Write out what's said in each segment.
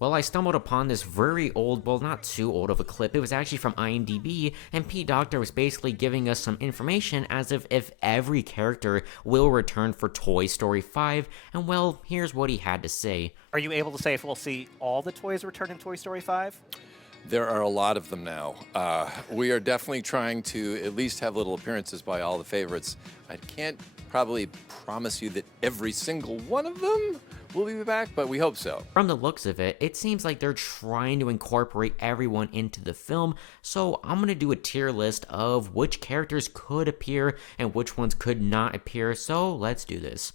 Well, I stumbled upon this very old, well, not too old of a clip. It was actually from IMDb, and Pete Docter was basically giving us some information as if every character will return for Toy Story 5, and well, here's what he had to say. Are you able to say if we'll see all the toys return in Toy Story 5? There are a lot of them now. We are definitely trying to at least have little appearances by all the favorites. I can't probably promise you that every single one of them will be back, but we hope so. From the looks of it, it seems like they're trying to incorporate everyone into the film, so I'm gonna do a tier list of which characters could appear and which ones could not appear, so let's do this.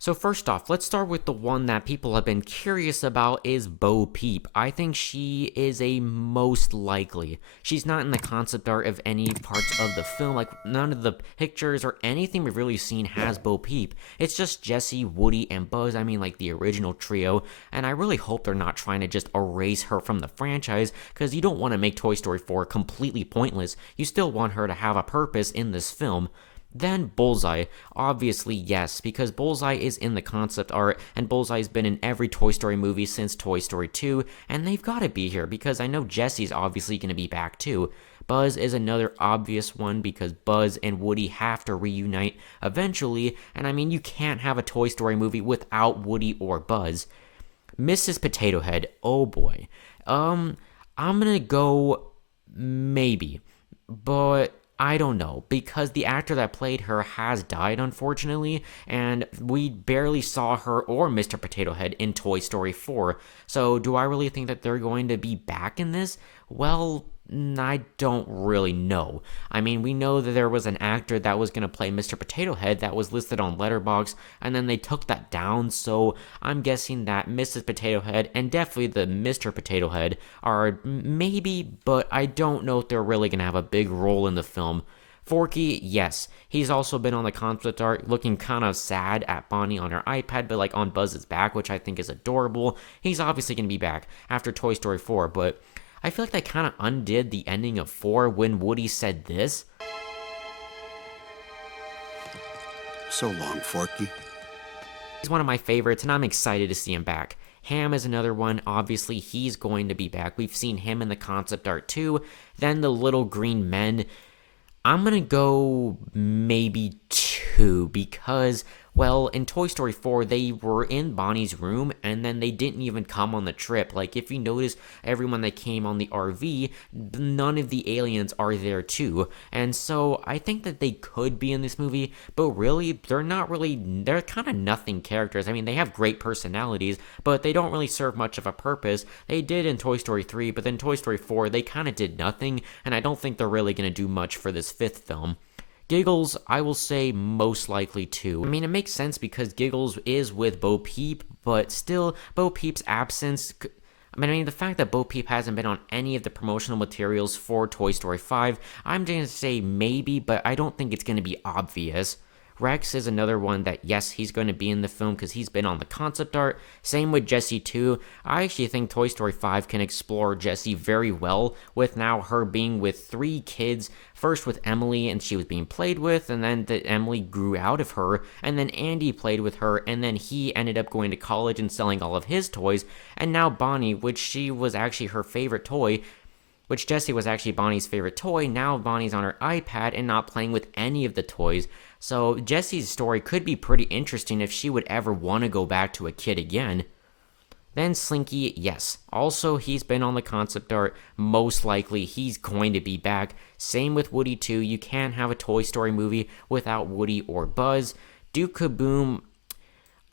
So first off, let's start with the one that people have been curious about is Bo Peep. I think she is a most likely. She's not in the concept art of any parts of the film, like none of the pictures or anything we've really seen has Bo Peep. It's just Jessie, Woody, and Buzz, I mean like the original trio, and I really hope they're not trying to just erase her from the franchise, because you don't want to make Toy Story 4 completely pointless. You still want her to have a purpose in this film. Then Bullseye. Obviously, yes, because Bullseye is in the concept art, and Bullseye's been in every Toy Story movie since Toy Story 2, and they've got to be here, because I know Jessie's obviously going to be back too. Buzz is another obvious one, because Buzz and Woody have to reunite eventually, and I mean, you can't have a Toy Story movie without Woody or Buzz. Mrs. Potato Head, oh boy. I'm gonna go maybe, but I don't know, because the actor that played her has died, unfortunately, and we barely saw her or Mr. Potato Head in Toy Story 4. So, do I really think that they're going to be back in this? Well, I don't really know. I mean, we know that there was an actor that was going to play Mr. Potato Head that was listed on Letterboxd, and then they took that down, so I'm guessing that Mrs. Potato Head and definitely the Mr. Potato Head are maybe, but I don't know if they're really going to have a big role in the film. Forky, yes. He's also been on the concept art looking kind of sad at Bonnie on her iPad, but like on Buzz's back, which I think is adorable. He's obviously going to be back after Toy Story 4, but I feel like they kind of undid the ending of 4 when Woody said this. So long, Forky. He's one of my favorites, and I'm excited to see him back. Ham is another one. Obviously, he's going to be back. We've seen him in the concept art too. Then the little green men. I'm gonna go maybe 2 because, well, in Toy Story 4, they were in Bonnie's room and then they didn't even come on the trip. Like, if you notice, everyone that came on the RV, none of the aliens are there too. And so I think that they could be in this movie, but really, they're kind of nothing characters. I mean, they have great personalities, but they don't really serve much of a purpose. They did in Toy Story 3, but then Toy Story 4, they kind of did nothing, and I don't think they're really going to do much for this 5th film. Giggles, I will say most likely too. I mean, it makes sense because Giggles is with Bo Peep, but still, Bo Peep's absence. I mean, the fact that Bo Peep hasn't been on any of the promotional materials for Toy Story 5, I'm going to say maybe, but I don't think it's going to be obvious. Rex is another one that, yes, he's going to be in the film because he's been on the concept art. Same with Jessie too. I actually think Toy Story 5 can explore Jessie very well, with now her being with 3 kids. First with Emily, and she was being played with, and then Emily grew out of her, and then Andy played with her, and then he ended up going to college and selling all of his toys, and now Bonnie, which she was actually her favorite toy, which Jessie was actually Bonnie's favorite toy. Now Bonnie's on her iPad and not playing with any of the toys. So Jessie's story could be pretty interesting if she would ever want to go back to a kid again. Then Slinky, yes. Also, he's been on the concept art. Most likely, he's going to be back. Same with Woody too. You can't have a Toy Story movie without Woody or Buzz. Duke Kaboom,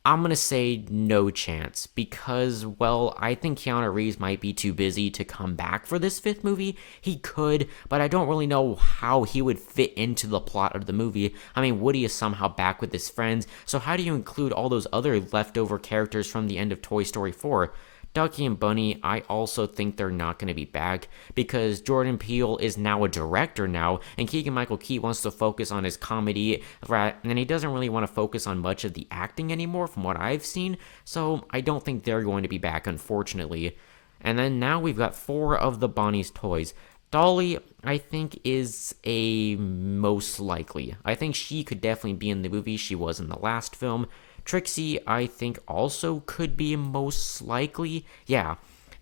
I'm going to say no chance because, well, I think Keanu Reeves might be too busy to come back for this 5th movie. He could, but I don't really know how he would fit into the plot of the movie. I mean, Woody is somehow back with his friends, so how do you include all those other leftover characters from the end of Toy Story 4? Ducky and Bunny, I also think they're not going to be back because Jordan Peele is now a director now, and Keegan-Michael Key wants to focus on his comedy, and he doesn't really want to focus on much of the acting anymore from what I've seen, so I don't think they're going to be back, unfortunately. And then now we've got 4 of the Bonnie's toys. Dolly, I think, is a most likely. I think she could definitely be in the movie. She was in the last film. Trixie, I think, also could be most likely. Yeah.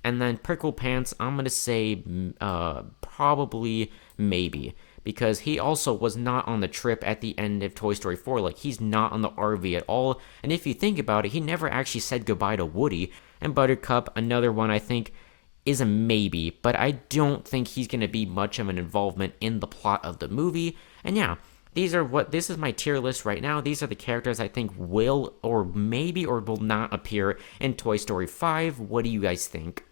And then Prickle Pants, I'm going to say probably maybe. Because he also was not on the trip at the end of Toy Story 4. Like, he's not on the RV at all. And if you think about it, he never actually said goodbye to Woody. And Buttercup, another one I think is a maybe. But I don't think he's going to be much of an involvement in the plot of the movie. And yeah, this is my tier list right now. These are the characters I think will or maybe or will not appear in Toy Story 5. What do you guys think?